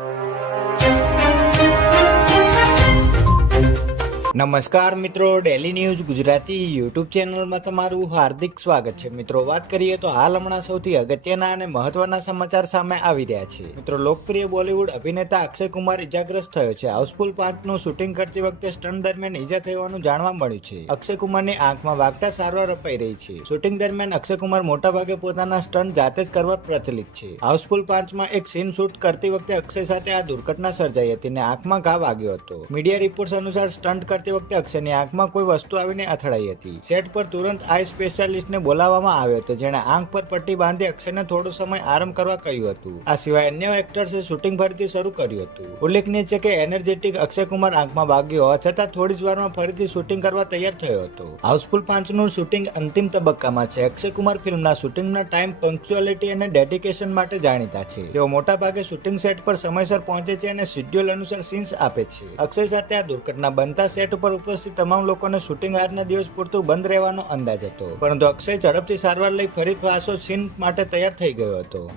you. નમસ્કાર મિત્રો daily news Gujarati YouTube ચેનલમાં તમારું હાર્દિક સ્વાગત છે. મિત્રો, વાત કરીએ તો હાલ હમણાં સૌથી અગત્યના અને મહત્વના સમાચાર સામે આવી રહ્યા છે. મિત્રો, લોકપ્રિય બોલિવૂડ અભિનેતા અક્ષય કુમાર ઇજાગ્રસ્ત થયો છે. હાઉસફુલ પાંચનું શૂટિંગ કરતી વખતે સ્ટન્ટ દરમિયાન ઈજા થવાનું જાણવા મળ્યું છે. અક્ષય કુમારની આંખમાં વાગતા સારવાર અપાઈ રહી છે. શૂટિંગ દરમિયાન અક્ષય કુમાર મોટાભાગે પોતાના સ્ટન્ટ જાતે જ કરવા પ્રચલિત છે. હાઉસફુલ પાંચમાં એક સીન શૂટ કરતી વખતે અક્ષય સાથે આ દુર્ઘટના સર્જાઈ હતી અને આંખમાં ઘા વાગ્યો હતો. મીડિયા રિપોર્ટ્સ અનુસાર સ્ટન્ટ વખતે અક્ષયની આંખમાં કોઈ વસ્તુ આવીને અથડાઈ હતી. સેટ પર તુરંત આઈ સ્પેશિયાલિસ્ટને બોલાવવામાં આવ્યો હતો, જેણે આંખ પર પટ્ટી બાંધી અક્ષયને થોડો સમય આરામ કરવા કહ્યું હતું. આ સિવાય અન્ય એક્ટર્સે શૂટિંગ ફરીથી શરૂ કર્યું હતું. ઉલ્લેખનીય છે કે એનર્જેટિક અક્ષય કુમાર આંખમાં વાગ્યો હોવા છતાં થોડી જ વારમાં ફરીથી શૂટિંગ કરવા તૈયાર થયો હતો. હાઉસફુલ પાંચનું શૂટિંગ અંતિમ તબક્કામાં છે. અક્ષય કુમાર ફિલ્મના શૂટિંગના ટાઈમ પંક્ચ્યુઅલિટી અને ડેડિકેશન માટે જાણીતા છે. તેઓ મોટાભાગે શૂટિંગ સેટ પર સમયસર પહોંચે છે અને શેડ્યુલ અનુસાર સીન્સ આપે છે. અક્ષય સાથે આ દુર્ઘટના બનતા સેટ ઉપર ઉપસ્થિત તમામ લોકોને શૂટિંગ આજના દિવસ પૂરતું બંધ રહેવાનો અંદાજ હતો. પરંતુ અક્ષય ઝડપથી સારવાર લઈ ફરી પાછો સીન માટે તૈયાર થઈ ગયો હતો.